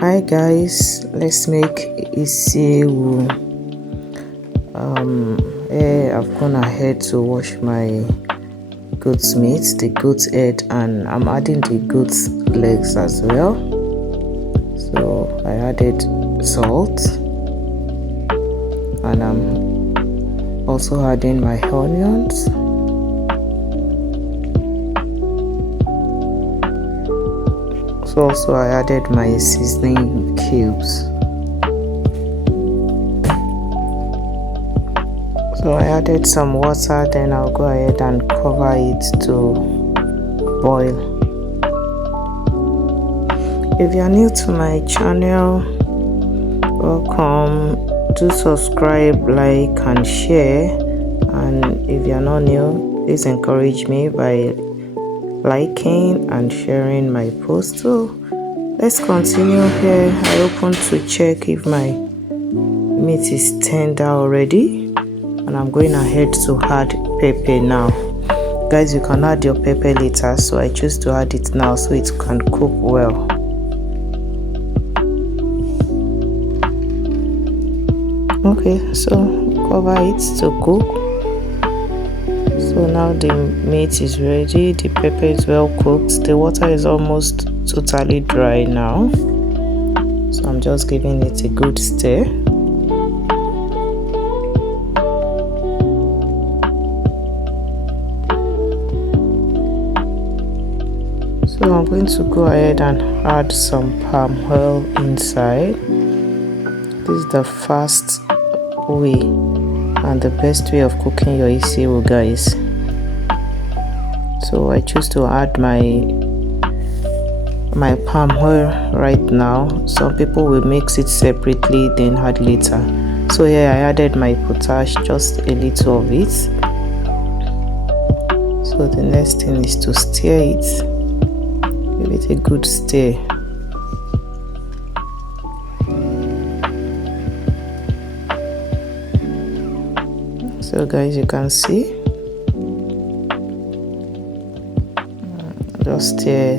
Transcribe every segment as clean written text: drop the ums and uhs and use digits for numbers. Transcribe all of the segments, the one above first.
Hi guys, let's make isewu. I've gone ahead to wash my goat's meat, the goat's head, and I'm adding the goat's legs as well. So I added salt, and I'm also adding my onions. So also I added my seasoning cubes. So I added some water, then I'll go ahead and cover it to boil. If you're new to my channel, welcome. Do subscribe, like and share, and if you're not new, please encourage me by liking and sharing my post. So let's continue here. I opened to check if my meat is tender already, and I'm going ahead to add pepper now. Guys, you can add your pepper later, so I choose to add it now so it can cook well. Okay, so cover it to cook. So now the meat is ready, the pepper is well cooked, the water is almost totally dry now. So I'm just giving it a good stir. So I'm going to go ahead and add some palm oil inside. This is the fast way and the best way of cooking your isewu, guys. So I choose to add my palm oil right now. Some people will mix it separately then add later. So here I added my potash, just a little of it. So the next thing is to stir it. Give it a good stir. So guys, you can see, just stir,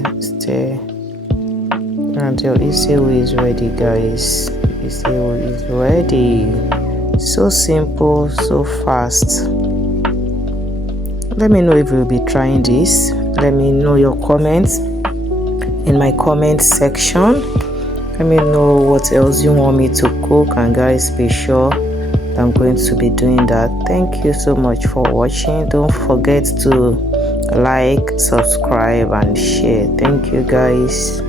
and your isewu is ready, guys. Isewu is ready. So simple, so fast. Let me know if you'll be trying this. Let me know your comments in my comment section. Let me know what else you want me to cook, and guys, be sure I'm going to be doing that. Thank you so much for watching. Don't forget to like, subscribe and share. Thank you guys.